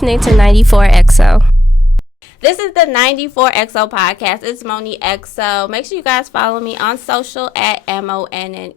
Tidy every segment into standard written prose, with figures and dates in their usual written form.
listening to 94XO. This is the 94XO podcast. It's Moni XO. Make sure you guys follow me on social at MONNEXO.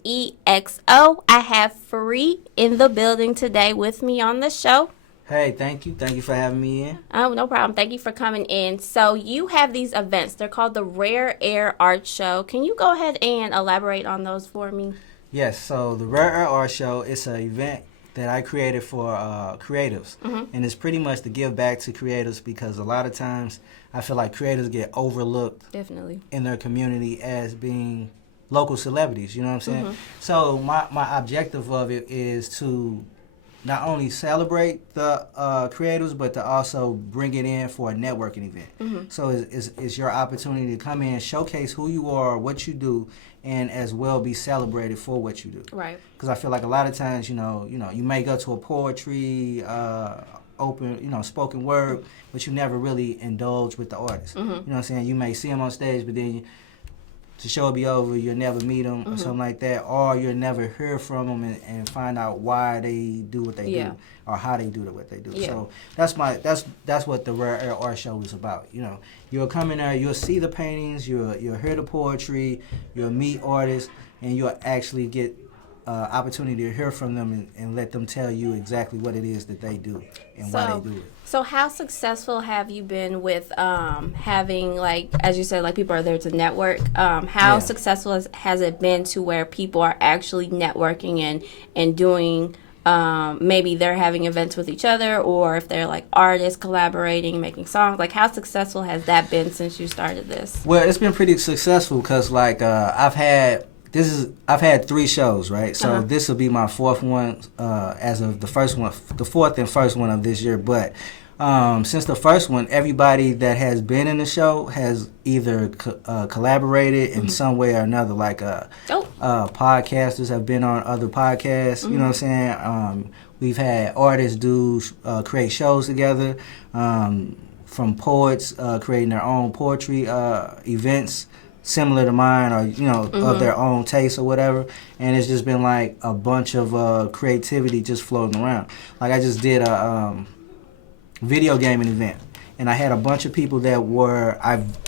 I have Free in the building today with me on the show. Hey, thank you. Thank you for having me in. Oh, no problem. Thank you for coming in. So you have these events. They're called the Rare Air Art Show. Can you go ahead and elaborate on those for me? Yes, so the Rare Air Art Show is an event that I created for creatives. And it's pretty much to give back to creatives because a lot of times I feel like creators get overlooked Definitely in their community as being local celebrities, you know what I'm saying? So my objective of it is to not only celebrate the creators, but to also bring it in for a networking event. So it's your opportunity to come in, showcase who you are, what you do, and as well be celebrated for what you do. Right. Because I feel like a lot of times, you may go to a poetry, open, spoken word, but you never really indulge with the artist. You know what I'm saying? You may see them on stage, but then the show will be over, you'll never meet them or something like that, or you'll never hear from them and find out why they do what they do or how they do what they do. So that's what the Rare Air Art Show is about. You'll come in there, you'll see the paintings, you'll hear the poetry, you'll meet artists, and you'll actually get opportunity to hear from them and let them tell you exactly what it is that they do and why they do it. So how successful have you been with having, like, as you said, like people are there to network? How successful has it been to where people are actually networking and doing, maybe they're having events with each other, or if they're like artists collaborating, making songs? Like, how successful has that been since you started this? Well, it's been pretty successful because I've had 3 shows, right? So this will be my 4th one as of the fourth and first one of this year. But since the first one, everybody that has been in the show has either collaborated in some way or another. Like podcasters have been on other podcasts. You know what I'm saying? We've had artists create shows together. From poets creating their own poetry events similar to mine, or of their own taste or whatever, and it's just been like a bunch of creativity just floating around. Like I just did a video gaming event, and I had a bunch of people that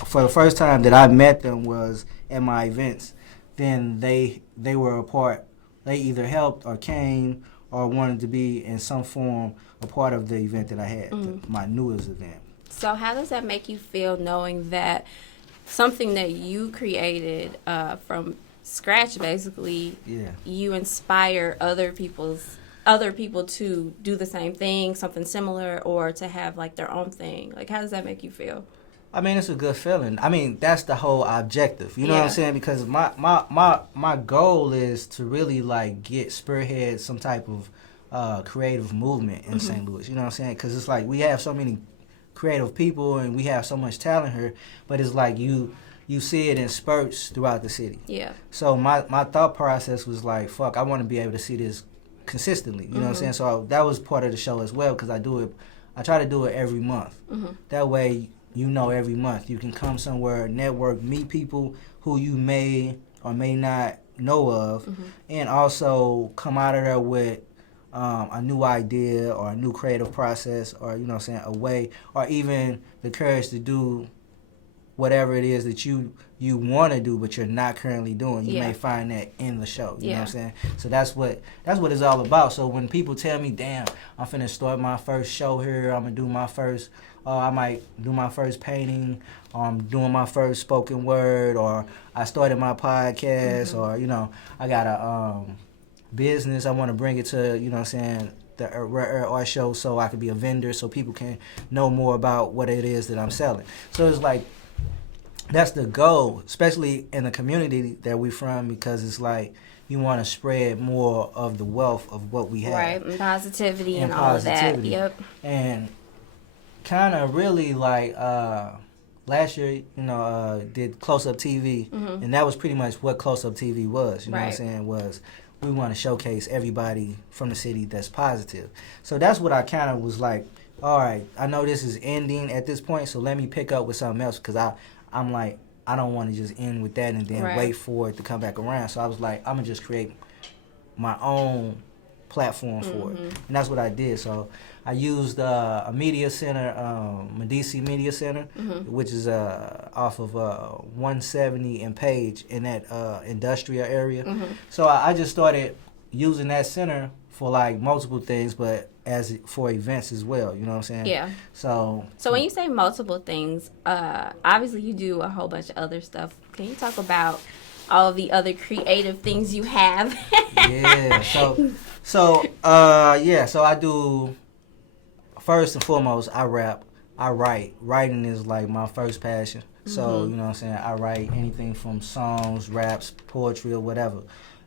for the first time that I met them was at my events. Then they were a part. They either helped or came or wanted to be in some form a part of the event that I had, my newest event. So how does that make you feel, knowing that something that you created from scratch, basically, you inspire other people to do the same thing, something similar, or to have like their own thing? Like, how does that make you feel? I mean, it's a good feeling. I mean, that's the whole objective. You know what I'm saying? Because my goal is to really like spearhead some type of creative movement in St. Louis. You know what I'm saying? Because it's like we have so many creative people and we have so much talent here, but it's like you see it in spurts throughout the city. So my thought process was like, fuck, I want to be able to see this consistently. You know what I'm saying? So that was part of the show as well, because I try to do it every month. That way, every month you can come somewhere, network, meet people who you may or may not know of, and also come out of there with a new idea or a new creative process, or a way, or even the courage to do whatever it is that you want to do but you're not currently doing. You may find that in the show. You know what I'm saying? So that's what it's all about. So when people tell me, damn, I'm finna start my first show here, I'm gonna do my first I might do my first painting, or I'm doing my first spoken word, or I started my podcast, or I got a business, I want to bring it to, the Rare Air Art Show, so I can be a vendor, so people can know more about what it is that I'm selling. So it's like, that's the goal, especially in the community that we're from, because it's like you want to spread more of the wealth of what we have. Right, and positivity and all of that. Yep. And kind of really like last year, did Close Up TV, and that was pretty much what Close Up TV was. You know what I'm saying? Was we want to showcase everybody from the city that's positive. So that's what I kind of was like, all right, I know this is ending at this point, so let me pick up with something else, because I'm like, I don't want to just end with that and then wait for it to come back around. So I was like, I'm going to just create my own platform for it, and that's what I did. So I used a media center, Medici Media Center, which is off of 170 and Page in that industrial area. So I just started using that center for like multiple things, but as for events as well. You know what I'm saying? Yeah. So when you say multiple things, obviously you do a whole bunch of other stuff. Can you talk about all of the other creative things you have? Yeah. So I do. First and foremost, I rap. I write. Writing is like my first passion. So, you know what I'm saying? I write anything from songs, raps, poetry, or whatever.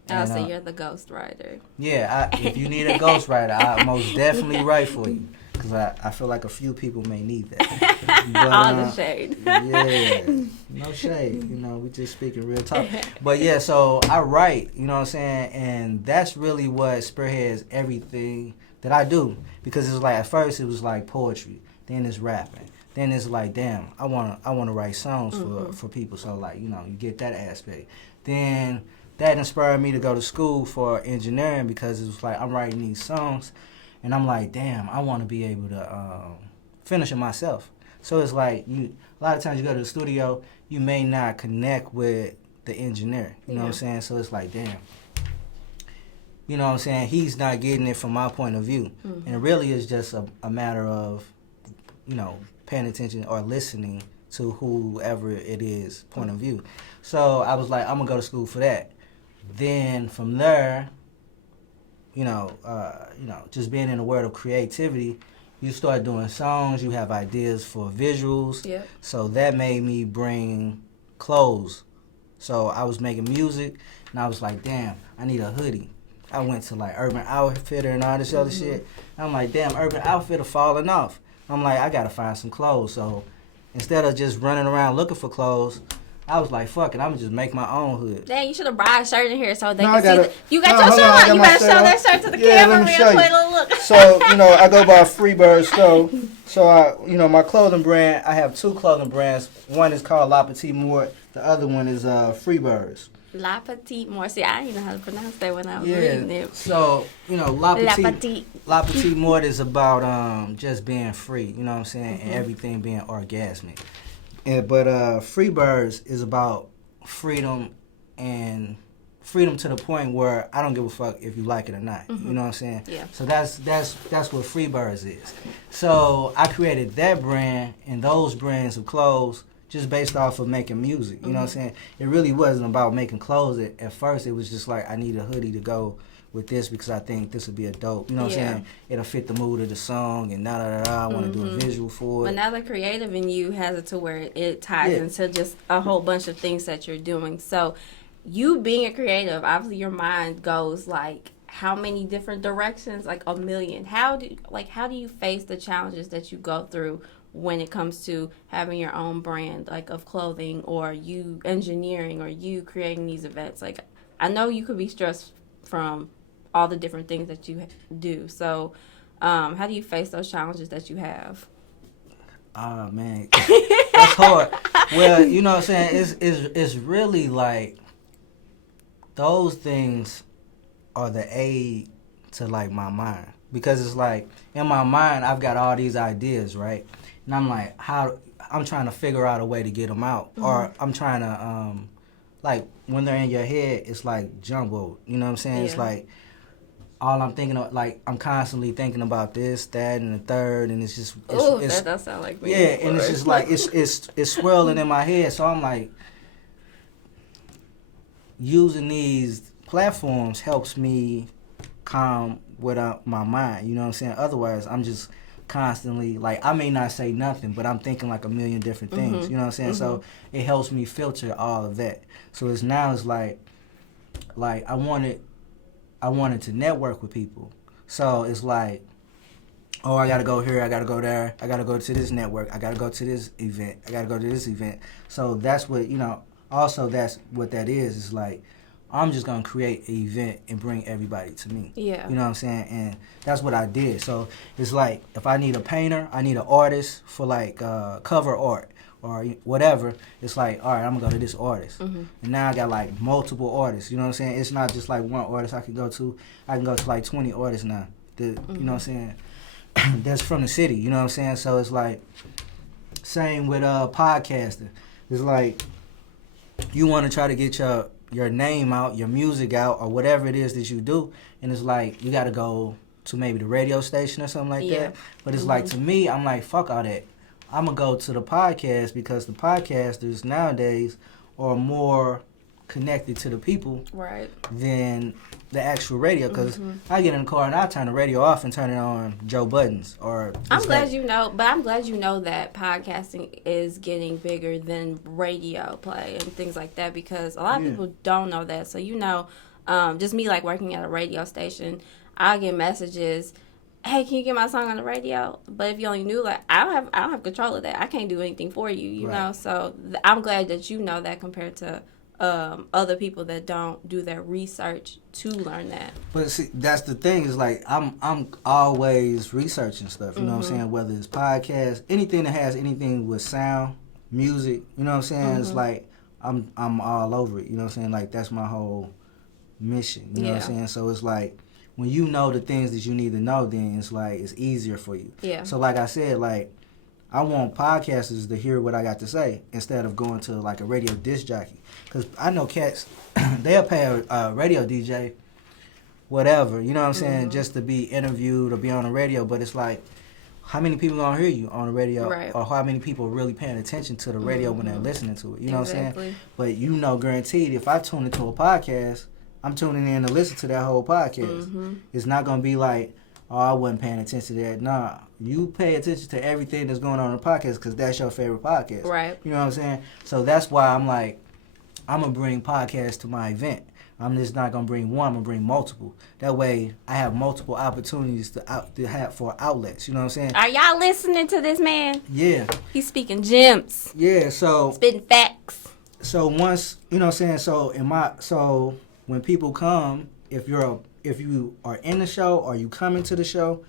And, so you're the ghostwriter. Yeah, if you need a ghostwriter, I most definitely write for you. Because I feel like a few people may need that. But, all the shade. Yeah, no shade. You know, we just speaking real talk. But yeah, so I write, you know what I'm saying? And that's really what spearheads everything that I do. Because it's like, at first it was like poetry. Then it's rapping. Then it's like, damn, I wanna write songs for people. So like, you know, you get that aspect. Then that inspired me to go to school for engineering because it was like I'm writing these songs and I'm like, damn, I want to be able to finish it myself. So it's like a lot of times you go to the studio, you may not connect with the engineer. You know what I'm saying? So it's like, damn. You know what I'm saying? He's not getting it from my point of view. And really it's just a matter of, you know, paying attention or listening to whoever it is point of view. So I was like, I'm going to go to school for that. Then from there, you know, just being in the world of creativity, you start doing songs, you have ideas for visuals. Yep. So that made me bring clothes. So I was making music, and I was like, damn, I need a hoodie. I went to like Urban Outfitter and all this other shit. And I'm like, damn, Urban Outfitter falling off. I'm like, I got to find some clothes. So instead of just running around looking for clothes, I was like, fuck it, I'm going to just make my own hood. Dang, you should have brought a shirt in here so they No, can see. You got your shirt on. You better show that shirt to the camera real quick. Look. So, you know, I go by Freebird Store. So, my clothing brand, I have two clothing brands. One is called La Petite Mort. The other one is Freebirds. La Petite Mort. See, I didn't even know how to pronounce that when I was reading it. So, La Petite Mort is about just being free, you know what I'm saying, and everything being orgasmic. But Freebirds is about freedom and freedom to the point where I don't give a fuck if you like it or not. You know what I'm saying? Yeah. So that's what Freebirds is. So I created that brand and those brands of clothes just based off of making music. You know what I'm saying? It really wasn't about making clothes at first. It was just like I need a hoodie to go with this because I think this would be a dope. You know what I'm saying? It'll fit the mood of the song and I want to do a visual for it. But now the creative in you has it to where it ties into just a whole bunch of things that you're doing. So you being a creative, obviously your mind goes like how many different directions? Like a million. How do you face the challenges that you go through when it comes to having your own brand like of clothing or you engineering or you creating these events? Like I know you could be stressed from all the different things that you do. So how do you face those challenges that you have? Oh, man. That's hard. Well, you know what I'm saying? It's really like those things are the aid to like my mind. Because it's like in my mind, I've got all these ideas, right? And I'm like, I'm trying to figure out a way to get them out. Or I'm trying to, like when they're in your head, it's like jumbled. You know what I'm saying? It's like, all I'm thinking of, like, I'm constantly thinking about this, that, and the third, and it's just... that does sound like me. Yeah, and it's just like, it's swirling in my head, so I'm like, using these platforms helps me calm without my mind, you know what I'm saying? Otherwise, I'm just constantly, like, I may not say nothing, but I'm thinking like a million different things, you know what I'm saying? So it helps me filter all of that. So it's like I wanted to network with people. So it's like, oh, I got to go here, I got to go there, I got to go to this network, I got to go to this event, I got to go to this event. So that's what, also that's what that is. It's like, I'm just going to create an event and bring everybody to me. Yeah. You know what I'm saying? And that's what I did. So it's like, if I need a painter, I need an artist for like cover art. or whatever, it's like, all right, I'm gonna go to this artist. And now I got like multiple artists, you know what I'm saying? It's not just like one artist I can go to. I can go to like 20 artists now. You know what I'm saying? That's from the city, you know what I'm saying? So it's like, same with podcasting. It's like, you want to try to get your name out, your music out, or whatever it is that you do, and it's like, you got to go to maybe the radio station or something like that. But it's like, to me, I'm like, fuck all that. I'm going to go to the podcast, because the podcasters nowadays are more connected to the people than the actual radio, because I get in the car and I turn the radio off and turn it on Joe Buttons. I'm glad you know that podcasting is getting bigger than radio play and things like that, because a lot of people don't know that. So just me like working at a radio station, I get messages, hey, can you get my song on the radio? But if you only knew, like, I don't have control of that. I can't do anything for you, you know. So I'm glad that you know that compared to other people that don't do their research to learn that. But see, that's the thing, is like, I'm always researching stuff, you know what I'm saying? Whether it's podcasts, anything that has anything with sound, music, you know what I'm saying? It's like, I'm all over it, you know what I'm saying? Like, that's my whole mission, you know what I'm saying? So it's like, when you know the things that you need to know, then it's like, it's easier for you. So like I said, like, I want podcasters to hear what I got to say instead of going to like a radio disc jockey. Because I know cats, they'll pay a radio DJ whatever, you know what I'm saying, just to be interviewed or be on the radio. But it's like, how many people gonna hear you on the radio, or how many people are really paying attention to the radio when they're listening to it? You know what I'm saying? But guaranteed, if I tune into a podcast, I'm tuning in to listen to that whole podcast. It's not gonna be like, oh, I wasn't paying attention to that. Nah, you pay attention to everything that's going on in the podcast, because that's your favorite podcast. You know what I'm saying? So that's why I'm like, I'm going to bring podcasts to my event. I'm just not going to bring one, I'm going to bring multiple. That way, I have multiple opportunities to have for outlets. You know what I'm saying? Are y'all listening to this man? Yeah. He's speaking gems. Yeah, so. Spitting facts. So once, you know what I'm saying? So when people come, if you are in the show or you come into the show,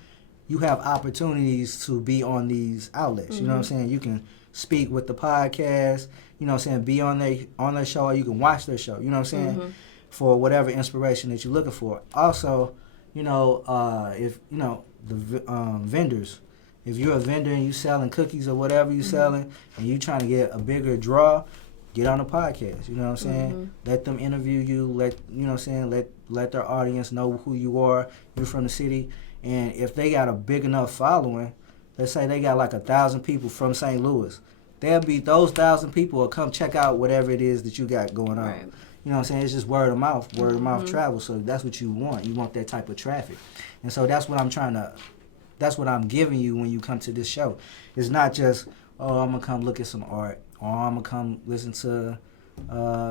you have opportunities to be on these outlets. You know what I'm saying? You can speak with the podcast, you know what I'm saying, be on their show, or you can watch their show, you know what I'm saying, for whatever inspiration that you're looking for. Also, if, the vendors, if you're a vendor and you selling cookies or whatever you selling, and you trying to get a bigger draw, get on the podcast, you know what I'm saying? Let them interview you, let their audience know who you are, you're from the city. And if they got a big enough following, let's say they got like 1,000 people from St. Louis, those 1,000 people will come check out whatever it is that you got going on. You know what I'm saying? It's just word of mouth travel. So that's what you want. You want that type of traffic. And so that's what I'm giving you when you come to this show. It's not just, oh, I'm going to come look at some art, or I'm going to come listen to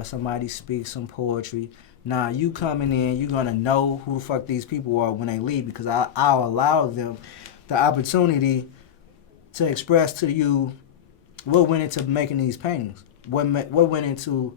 somebody speak some poetry. Nah, you coming in, you're going to know who the fuck these people are when they leave, because I'll allow them the opportunity to express to you what went into making these paintings, what went into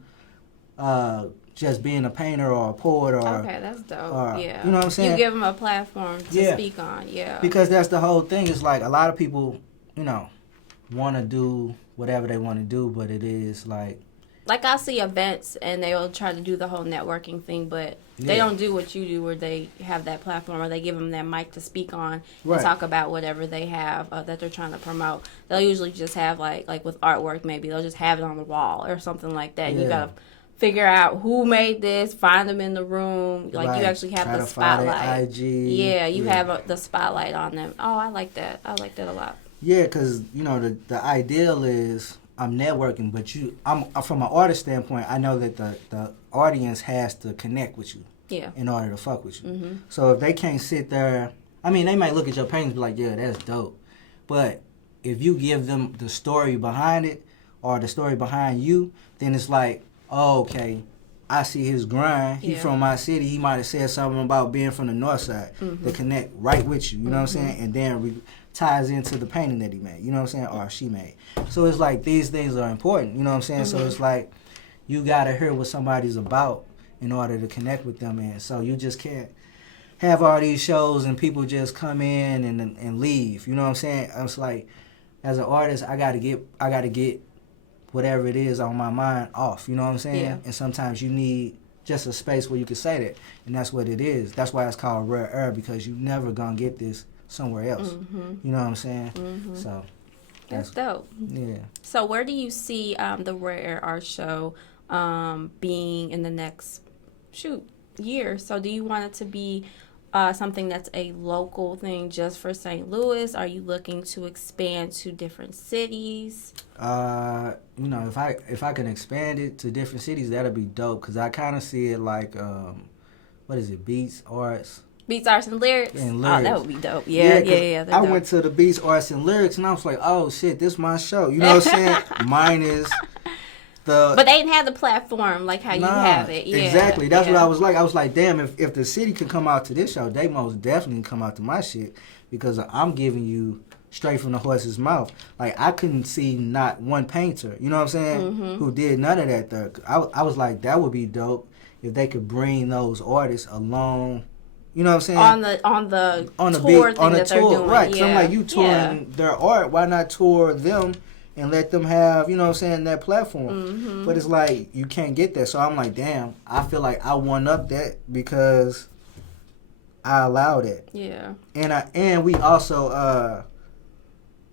just being a painter or a poet or... Okay, that's dope, yeah. You know what I'm saying? You give them a platform to speak on, Because that's the whole thing. It's like a lot of people, want to do whatever they want to do, but it is like... Like, I see events, and they'll try to do the whole networking thing, but they don't do what you do, where they have that platform, or they give them that mic to speak on and talk about whatever they have that they're trying to promote. They'll usually just have, like with artwork, maybe they'll just have it on the wall or something like that. You got to figure out who made this, find them in the room. Like, you actually have the spotlight. Yeah, you have the spotlight on them. Oh, I like that. I like that a lot. Yeah, because, the ideal is... I'm networking, but I'm from an artist standpoint, I know that the audience has to connect with you in order to fuck with you. So if they can't sit there, they might look at your paintings and be like, yeah, that's dope. But if you give them the story behind it, or the story behind you, then it's like, oh, okay, I see his grind. He from my city. He might have said something about being from the north side to connect right with you, you know what I'm saying? And then ties into the painting that he made, you know what I'm saying, or she made. So it's like, these things are important, you know what I'm saying? So it's like, you got to hear what somebody's about in order to connect with them. And so you just can't have all these shows and people just come in and leave, you know what I'm saying? It's like, as an artist, I got to get whatever it is on my mind off. You know what I'm saying? Yeah. And sometimes you need just a space where you can say that, and that's what it is. That's why it's called rare air, because you never gonna get this somewhere else. You know what I'm saying? So that's dope. Yeah. So where do you see the Rare Air Art Show being in the next year? So do you want it to be something that's a local thing just for St. Louis? Are you looking to expand to different cities? You know, if I can expand it to different cities, that'll be dope. Cause I kind of see it like, what is it? Beats, arts, and lyrics. And lyrics. Oh, that would be dope. Yeah. I went to the Beats, arts, and lyrics, and I was like, oh shit, this my show. You know what I'm saying? Mine is. But they didn't have the platform like how you have it. Yeah, exactly. That's what I was like. I was like, damn, if the city can come out to this show, they most definitely come out to my shit, because I'm giving you straight from the horse's mouth. Like, I couldn't see not one painter, you know what I'm saying, who did none of that there. I was like, that would be dope if they could bring those artists along. You know what I'm saying? On the tour thing that they're doing. Right. So I'm like, you touring their art, why not tour them and let them have, you know what I'm saying, that platform? But it's like, you can't get that. So I'm like, damn, I feel like I won up that because I allowed it. Yeah. And we also,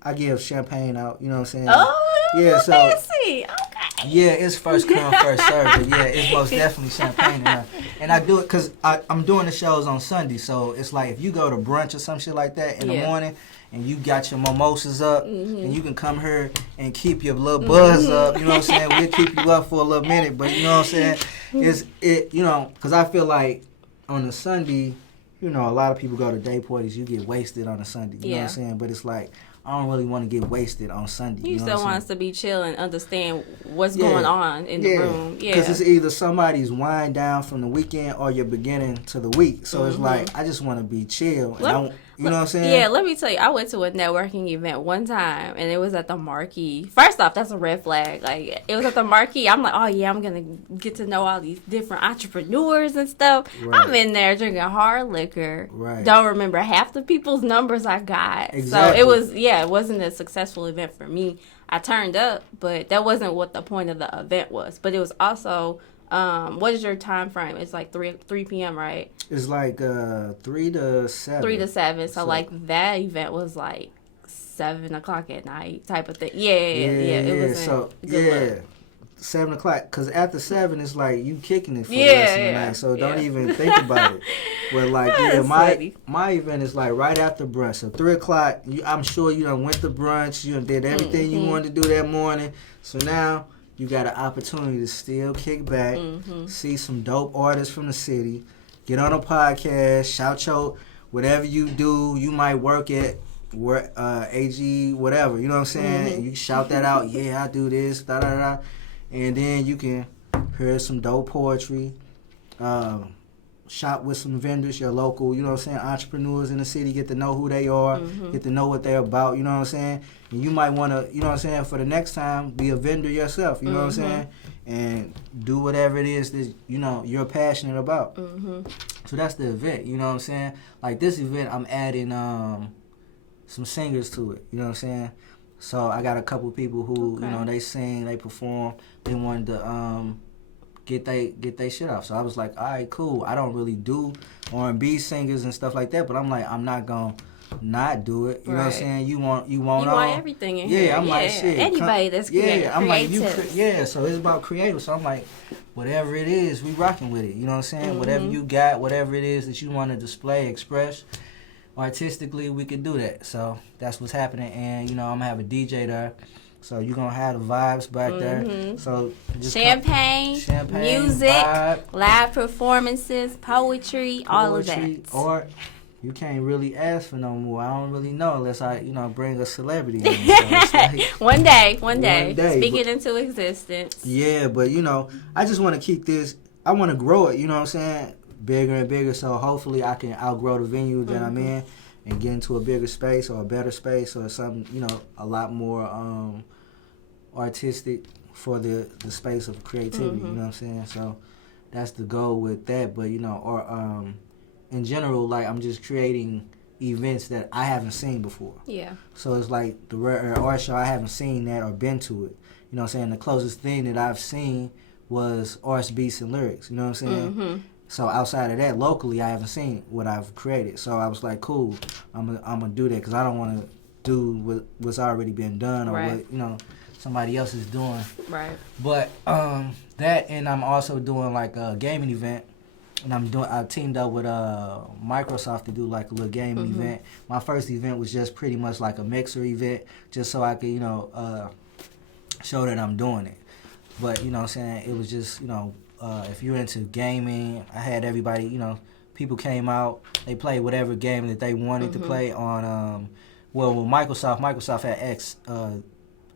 I give champagne out, you know what I'm saying? Oh, yeah, so fancy. Okay. Yeah, it's first come, first served. But yeah, it's most definitely champagne. And I do it because I'm doing the shows on Sunday. So it's like, if you go to brunch or some shit like that in the morning, and you got your mimosas up, and you can come here and keep your little buzz up, you know what I'm saying? We'll keep you up for a little minute, but you know what I'm saying? You know, because I feel like on a Sunday, you know, a lot of people go to day parties, you get wasted on a Sunday, you know what I'm saying? But it's like, I don't really want to get wasted on Sunday. You still want us to be chill and understand what's going on in the room. Yeah. Because it's either somebody's wind down from the weekend or you're beginning to the week. So it's like, I just want to be chill. And you know what I'm saying? Yeah, let me tell you, I went to a networking event one time, and it was at the Marquee. First off, that's a red flag. Like, it was at the Marquee. I'm like, oh, yeah, I'm going to get to know all these different entrepreneurs and stuff. Right. I'm in there drinking hard liquor. Right. Don't remember half the people's numbers I got. Exactly. So it was, it wasn't a successful event for me. I turned up, but that wasn't what the point of the event was. But it was also... what is your time frame? It's like 3 p.m., right? It's like 3 to 7. 3 to 7. So like that event was like 7 o'clock at night type of thing. Yeah. It was so good. 7 o'clock. Because after 7, it's like you kicking it for the rest of the night. So don't even think about it. But like, my event is like right after brunch. So 3 o'clock, I'm sure you done went to brunch. You done did everything you wanted to do that morning. So now... you got an opportunity to still kick back, see some dope artists from the city, get on a podcast, shout your whatever you do. You might work at AG, whatever, you know what I'm saying? You shout that out, yeah, I do this, da-da-da. And then you can hear some dope poetry, shop with some vendors, your local, you know what I'm saying, entrepreneurs in the city, get to know who they are, get to know what they're about, you know what I'm saying? And you might want to, you know what I'm saying, for the next time, be a vendor yourself, you know what I'm saying? And do whatever it is that, you know, you're passionate about. So that's the event, you know what I'm saying? Like this event, I'm adding some singers to it, you know what I'm saying? So I got a couple people who, you know, they sing, they perform, they wanted to get they shit off. So I was like, all right, cool. I don't really do R&B singers and stuff like that, but I'm like, I'm not gonna not do it. You know what I'm saying? You want everything in here. I'm like, shit. Anybody that's creative. I'm like, so it's about creative. So I'm like, whatever it is, we rocking with it. You know what I'm saying? Whatever you got, whatever it is that you want to display, express artistically, we could do that. So that's what's happening. And, you know, I'm gonna have a DJ there. So you're going to have the vibes back there. So just champagne, music, vibe, live performances, poetry, all of that. Or you can't really ask for no more. I don't really know unless I, you know, bring a celebrity in. So like, one day. Speak it into existence. Yeah, but, you know, I just want to keep this. I want to grow it, you know what I'm saying? Bigger and bigger. So hopefully I can outgrow the venue that I'm in and get into a bigger space or a better space or something, you know, a lot more artistic for the space of creativity, you know what I'm saying? So that's the goal with that. But, you know, or in general, like, I'm just creating events that I haven't seen before. Yeah. So it's like the Rare Air Art Show, I haven't seen that or been to it. You know what I'm saying? The closest thing that I've seen was Arts Beats and Lyrics. You know what I'm saying? Mm-hmm. So outside of that, locally, I haven't seen what I've created. So I was like, cool, I'm gonna do that because I don't want to do what's already been done or right. what somebody else is doing. Right. But that, and I'm also doing like a gaming event, and I teamed up with Microsoft to do like a little gaming event. My first event was just pretty much like a mixer event, just so I could show that I'm doing it. But you know what I'm saying, it was just if you're into gaming, I had everybody, people came out, they played whatever game that they wanted to play on, with Microsoft had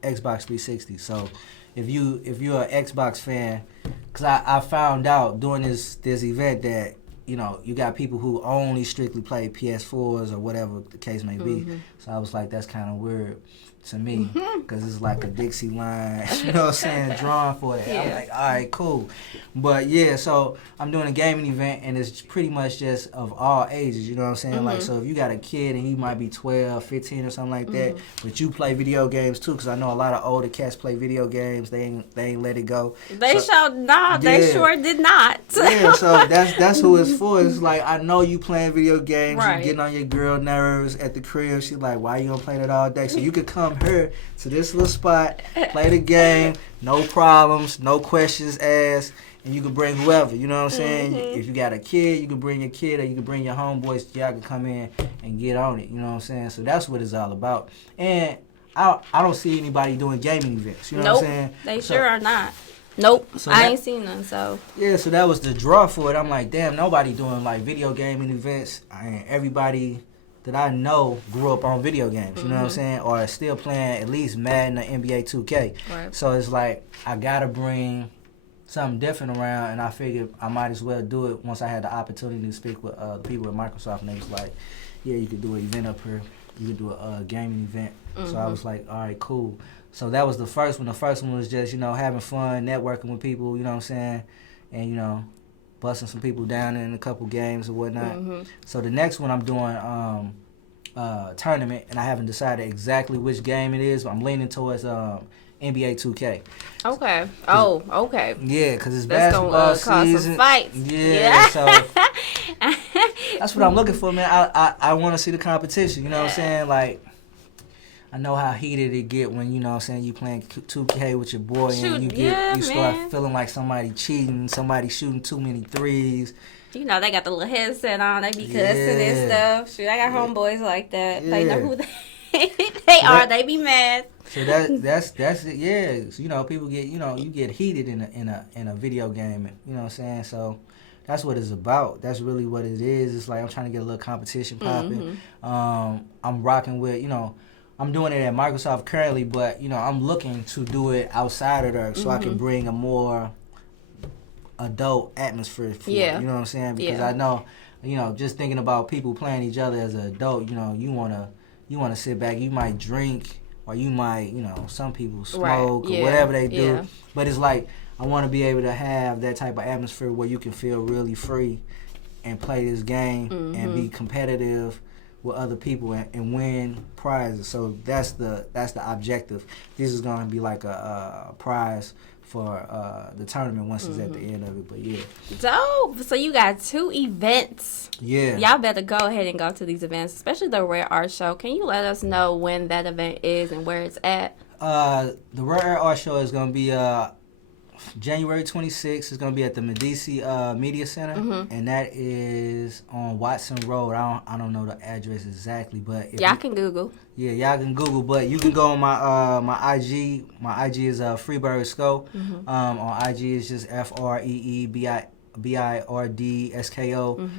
Xbox 360. So if you're an Xbox fan, because I found out during this event that, you got people who only strictly play PS4s or whatever the case may be. So I was like, that's kind of weird to me, because it's like a Dixie line, you know what I'm saying, drawn for it. Yeah. I'm like, all right, cool. But yeah, so I'm doing a gaming event, and it's pretty much just of all ages, you know what I'm saying? Like, so if you got a kid and he might be 12, 15 or something like that, but you play video games too, because I know a lot of older cats play video games, they ain't let it go. They they sure did not. Yeah, so that's who it's for. It's like, I know you playing video games, right. You getting on your girl nerves at the crib. She's like, why you gonna play that all day? So you could come here to this little spot, play the game, no problems, no questions asked, and you can bring whoever, you know what I'm saying? If you got a kid, you can bring your kid, or you can bring your homeboys, y'all can come in and get on it, you know what I'm saying? So that's what it's all about. And I don't see anybody doing gaming events, you know what I'm saying? They sure are not. Nope, so I ain't seen none, so. Yeah, so that was the draw for it. I'm like, damn, nobody doing like video gaming events. Everybody that I know grew up on video games, you know what I'm saying? Or still playing at least Madden or NBA 2K. Right. So it's like, I gotta bring something different around, and I figured I might as well do it once I had the opportunity to speak with the people at Microsoft, and they was like, yeah, you could do an event up here. You could do a gaming event. So I was like, all right, cool. So that was the first one. The first one was just, having fun, networking with people, you know what I'm saying? And, busting some people down in a couple games or whatnot. So the next one I'm doing tournament, and I haven't decided exactly which game it is, but I'm leaning towards NBA 2K. Okay. Oh, okay. Yeah, because it's that's basketball gonna season. Cause some fights. Yeah, so that's what I'm looking for, man. I want to see the competition, you know what I'm saying? Like, I know how heated it get when, you know what I'm saying, you playing 2K with your boy, and you start feeling like somebody cheating, somebody shooting too many threes. They got the little headset on, they be cussing and stuff. Shoot, I got homeboys like that. They know who they are. They be mad. So that's it. Yeah, so, people get you get heated in a video game, you know what I'm saying. So that's what it's about. That's really what it is. It's like I'm trying to get a little competition popping. I'm rocking with I'm doing it at Microsoft currently, but I'm looking to do it outside of there so I can bring a more adult atmosphere for it, you know what I'm saying? Because I know, just thinking about people playing each other as an adult, you wanna sit back, you might drink, or you might, some people smoke or whatever they do. Yeah. But it's like, I want to be able to have that type of atmosphere where you can feel really free and play this game and be competitive with other people and win prizes. So that's the objective. This is going to be like a prize for the tournament once it's at the end of it. But yeah. Dope. So you got 2 events. Yeah. Y'all better go ahead and go to these events, especially the Rare Art Show. Can you let us know when that event is and where it's at? The Rare Art Show is going to be January 26th. It's going to be at the Medici Media Center, and that is on Watson Road. I don't know the address exactly, but y'all can Google. Yeah, y'all can Google, but you can go on my IG. My IG is Freebird Sko. On IG it's just FREEBIRDSKO.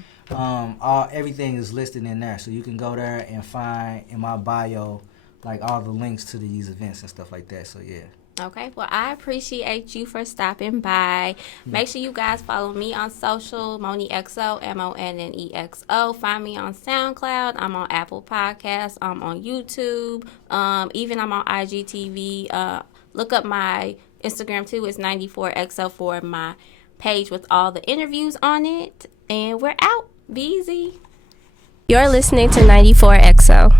Everything is listed in there, so you can go there and find in my bio like all the links to these events and stuff like that. So yeah. Okay, well, I appreciate you for stopping by. Make sure you guys follow me on social, MonnieXO, MONNEXO. Find me on SoundCloud. I'm on Apple Podcasts. I'm on YouTube. Even I'm on IGTV. Look up my Instagram, too. It's 94XO for my page with all the interviews on it. And we're out. Be easy. You're listening to 94XO.